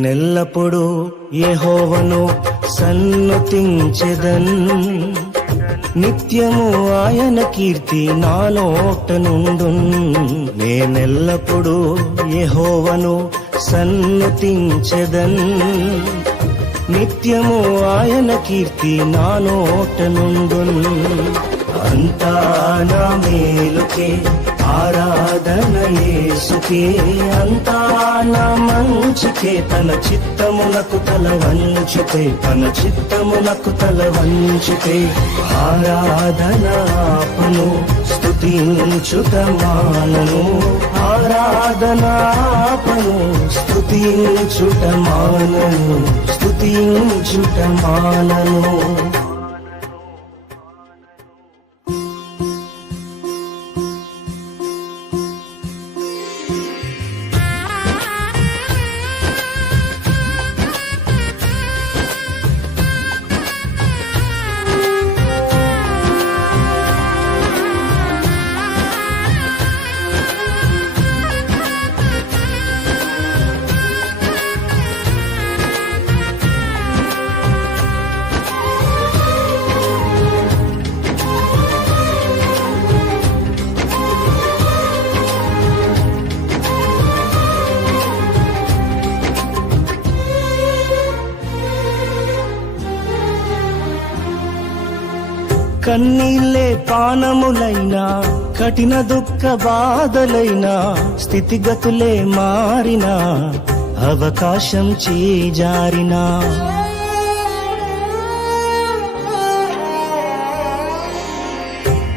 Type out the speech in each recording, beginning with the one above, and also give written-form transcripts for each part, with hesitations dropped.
నేనెల్లప్పుడూ యెహోవాను సన్నుతించెదన్, నిత్యము ఆయన కీర్తి నా నోట నుండున్. నేనెల్లప్పుడూ యెహోవాను సన్నుతించెదన్, నిత్యము ఆయన కీర్తి నా నోట నుండున్. అంతా నా మేలుకే ఆరాధన యేసుకే, అంతా నా మంచికే. తన చిత్తమునకు తల వంచితే, తన చిత్తమునకు తల వంచితే ఆరాధన ఆపను, స్తుతించుట మానను. ఆరాధన ఆపను, స్తుతించుట మానను, స్తుతించుట మానను. కన్నీళ్ళే పానములైనా, కఠిన దుఃఖ బాధలైనా, స్థితిగతులే మారినా, అవకాశం చేజారినా,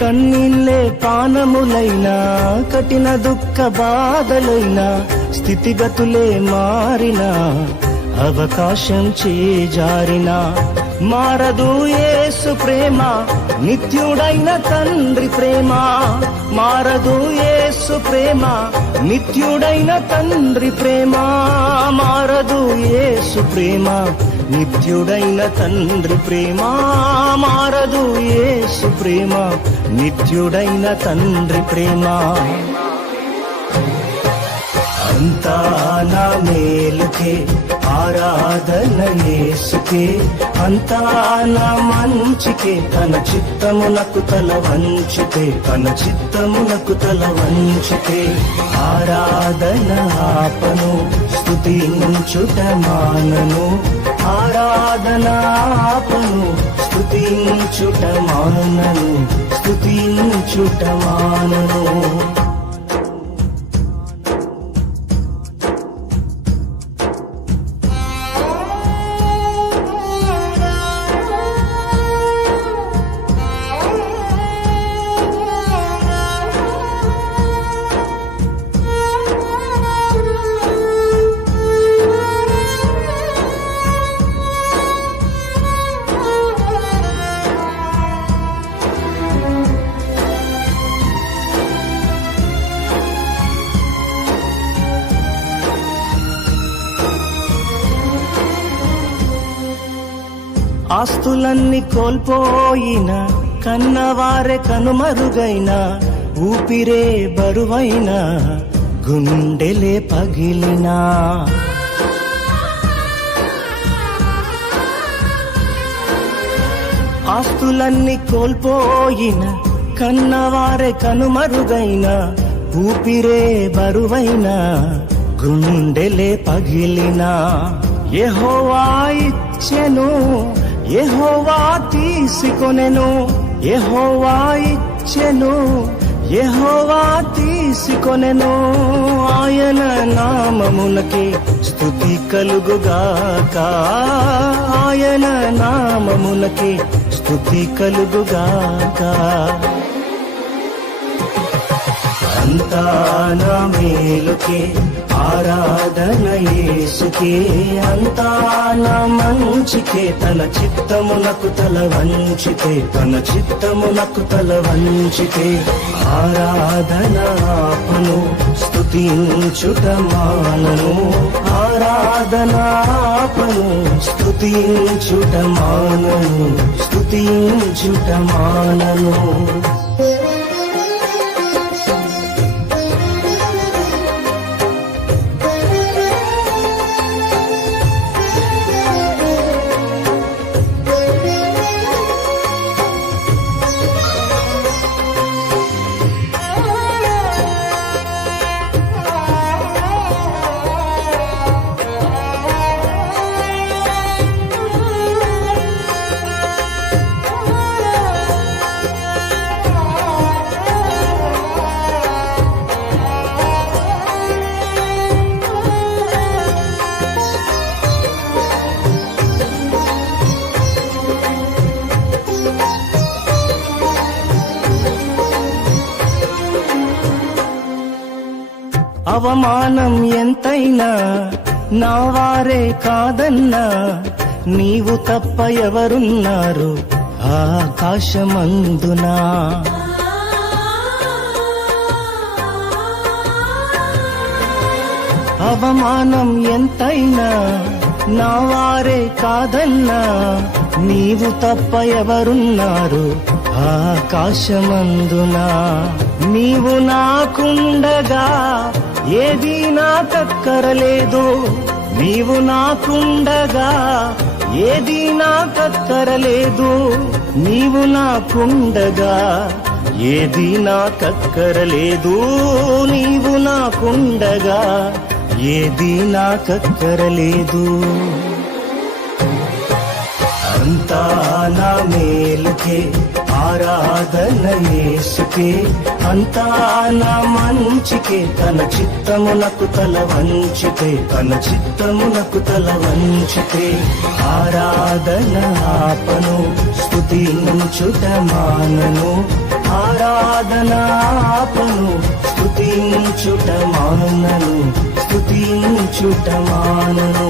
కన్నీళ్ళే పానములైనా, కఠిన దుఃఖ బాధలైనా, స్థితిగతులే మారినా, అవకాశం చేజారినా, మారదు యేసు ప్రేమ, నిత్యుడైన తండ్రి ప్రేమ. మారదు యేసు ప్రేమ, నిత్యుడైన తండ్రి ప్రేమ. మారదు యేసు ప్రేమ, నిత్యుడైన తండ్రి ప్రేమ. మారదు యేసు ప్రేమ, నిత్యుడైన తండ్రి ప్రేమ. అంతా నా మేలుకే ఆరాధన యేసుకే, అంతా నా మంచికే. తన చిత్తమునకు తల వంచితే, తన చిత్తమునకు తల వంచితే ఆరాధన ఆపను, స్తుతించుట మానను. ఆరాధన ఆపను, స్తుతించుట మానను, స్తుతించుట మానను. ఆస్తులన్నీ కోల్పోయిన, కన్నవారే కనుమరుగైన, ఊపిరే బరువైన, గుండెలే పగిలినా, ఆస్తులన్నీ కోల్పోయిన, కన్నవారే కనుమరుగైన, ఊపిరే బరువైన, గుండెలే పగిలినా, యెహోవా ఇచ్చెను, యెహోవా తీసుకొనెను. యెహోవా ఇచ్చెను, యెహోవా తీసుకొనెను. ఆయన నామమునకే స్తుతి కలుగుగాక, ఆయన నామమునకే స్తుతి కలుగుగాక. అంతా నా మేలుకే ఆరాధన యేసుకే, అంతా నా మంచికే. తన చిత్తమునకు తల వంచితే, తన చిత్తమునకు తల వంచితే ఆరాధన ఆపను, స్తుతించుట మానను. ఆరాధన ఆపను, స్తుతించుట మానను, స్తుతించుట మానను. అవమానం ఎంతైనా నా వారే కాదన్నా, నీవు తప్ప ఎవరున్నారు ఆకాశమందునా. అవమానం ఎంతైనా నా వారే కాదన్నా, నీవు తప్ప ఎవరున్నారు ఆకాశమందునా. నీవు నాకుండగా ఏదీ నాకక్కరలేదు, నీవు నాకుండగా ఏదీ నాకక్కరలేదు, నీవు నాకుండగా ఏదీ నాకక్కరలేదు, నీవు నాకుండగా ఏదీ నాకక్కరలేదు. అంతా నా మేలుకే ఆరాధన యేసుకే, అంతా నా మంచికే, తన చిత్తమునకు తల వంచితే, తన చిత్తమునకు తల వంచితే. ఆరాధన ఆపను స్తుతించుట మానను, ఆరాధన ఆపను స్తుతించుట మానను, స్తుతించుట మానను.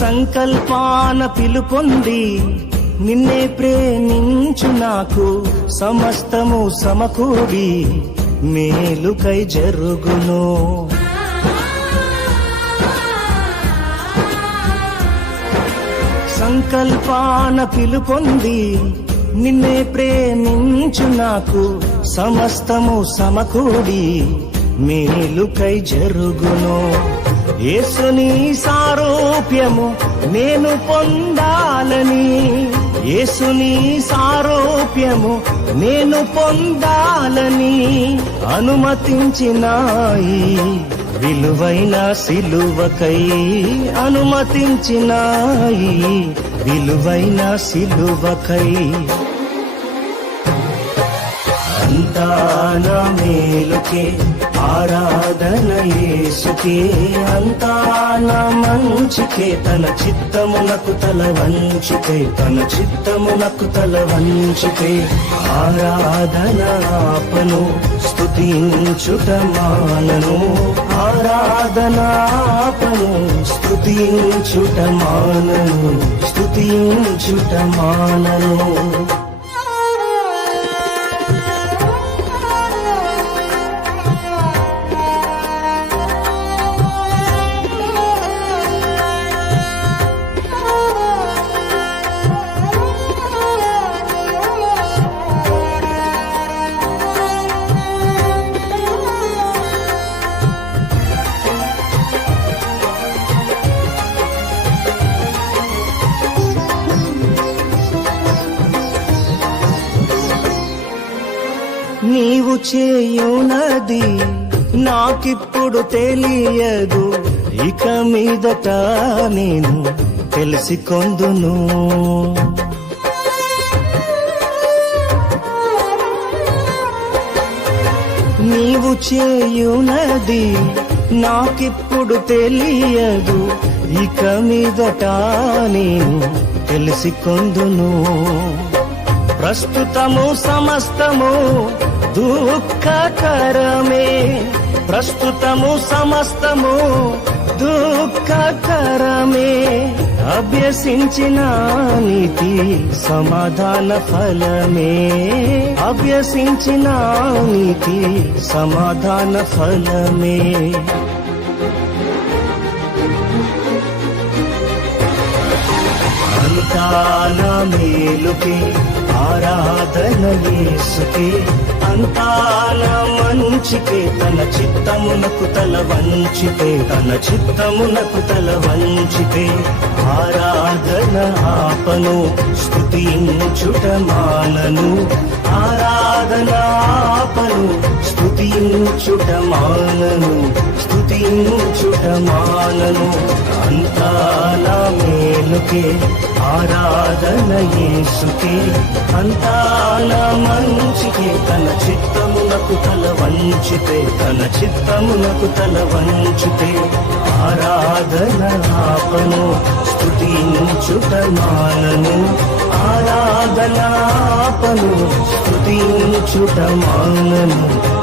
సంకల్పాన పిలుపొంది నిన్నే ప్రేమించు నాకు, సమస్తము సమకూడి మేలుకై జరుగును. సంకల్పాన పిలుపొంది నిన్నే ప్రేమించు నాకు, సమస్తము సమకూడి మేలుకై జరుగును. యేసుని సారూప్యము నేను పొందాలని, యేసుని సారూప్యము నేను పొందాలని అనుమతించినాయి విలువైన సిలువకై, అనుమతించినాయి విలువైన సిలువకై. అంతా నా మేలుకే ఆరాధన యేసుకే, అంతా నా మంచికే, తన చిత్తమునకు తల వంచితే, తన చిత్తమునకు తల వంచితే. ఆరాధన ఆపను స్తుతించుట మానను, ఆరాధన ఆపను స్తుతించుట మానను, స్తుతించుట మానను. నీవు చేయునది నాకిప్పుడు తెలియదు, ఇక మీదట నేను తెలిసికొందును. నీవు చేయునది నాకిప్పుడు తెలియదు, ఇక మీదట నేను తెలిసికొందును. ప్రస్తుతము సమస్తము దుఃఖకరమే, ప్రస్తుతము సమస్తము దుఃఖకరమే, అభ్యసించిన నీతి సమాధాన ఫలమే, అభ్యసించిన నీతి సమాధాన ఫలమే. అంతా నా మేలుకే ఆరాధన యేసుకే, అంతా నా మంచికే, తన చిత్తమునకు తల వంచితే, తన చిత్తమునకు తల వంచితే, ఆరాధన ఆపను స్తుతించుట మానను, ఆరాధన ఆపను స్తుతించుట మానను, స్తుతించుట మానను. అంతా నా మేలుకే ఆరాధన యేసుకే, అంతా నా మంచికే, తన చిత్తమునకు తల వంచితే, తన చిత్తమునకు తల వంచితే, ఆరాధన ఆపను స్తుతించుట మానను, ఆరాధన ఆపను స్తుతించుట మానను,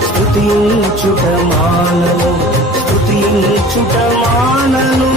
స్తుతించుట మానను, స్తుతించుట మానను.